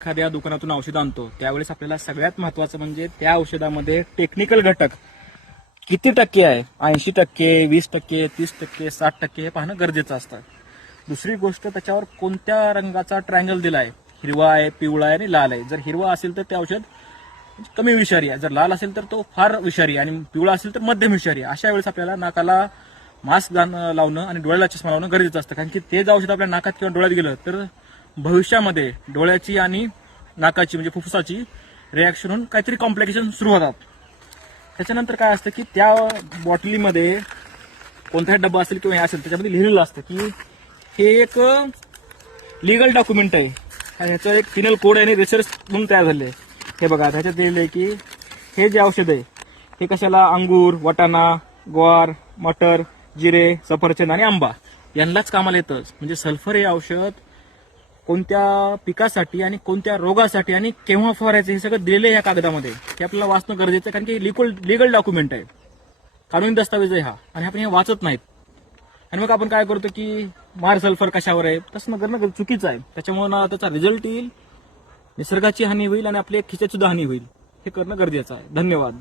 एखाद्या दुकानातून औषध आणतो त्यावेळेस आपल्याला सगळ्यात महत्वाचं म्हणजे त्या औषधामध्ये टेक्निकल घटक किती टक्के आहे, 80%, 20%, 30%, 60% हे पाहणं गरजेचं असतं. दुसरी गोष्ट, त्याच्यावर कोणत्या रंगाचा ट्रायंगल दिलाय, हिरवा आहे, पिवळा आहे आणि लाल आहे. जर हिरवा असेल तर ते औषध कमी विषारी आहे, जर लाल असेल तर तो फार विषारी आहे आणि पिवळा असेल तर मध्यम विषारी आहे. अशा वेळेस आपल्याला नाकाला मास्क लावणं आणि डोळ्याला चष्मा लावणं गरजेचं असतं, कारण की ते जर औषध आपल्या नाकात किंवा डोळ्यात गेलं तर भविष्यामध्ये डोळ्याची आणि नाकाची म्हणजे फुफ्फुसाची रिॲक्शन होऊन काहीतरी कॉम्प्लिकेशन सुरू होतात. त्याच्यानंतर काय असतं की त्या बॉटलीमध्ये कोणताही डब्बा असेल किंवा हे असेल त्याच्यामध्ये लिहिलेलं असतं की हे एक लिगल डॉक्युमेंट आहे, ह्याचं एक फिनल कोड आहे आणि रिसर्च म्हणून तयार झाले. हे बघा, त्याच्यात लिहिलं आहे की हे जे औषध आहे हे कशाला अंगूर, वाटाणा, ग्वार, मटर, जिरे, सफरचंद आणि आंबा यांनाच कामाला येतं. म्हणजे सल्फर हे औषध कोणत्या पिकासाठी आणि कोणत्या रोगासाठी आणि केव्हा फवारायचं हे सगळं दिलेलं आहे या कागदामध्ये. हे आपल्याला वाचणं गरजेचं आहे, कारण की लिगल डॉक्युमेंट आहे, कानूनी दस्तावेज आहे हा, आणि आपण हे वाचत नाहीत. आणि मग आपण काय करतो की मार सल्फर कशावर आहे, तसं करणं चुकीचं आहे. त्याच्यामुळे ना त्याचा रिझल्ट येईल, निसर्गाची हानी होईल आणि आपल्या खिशाची सुद्धा हानी होईल. हे करणं गरजेचं आहे. धन्यवाद.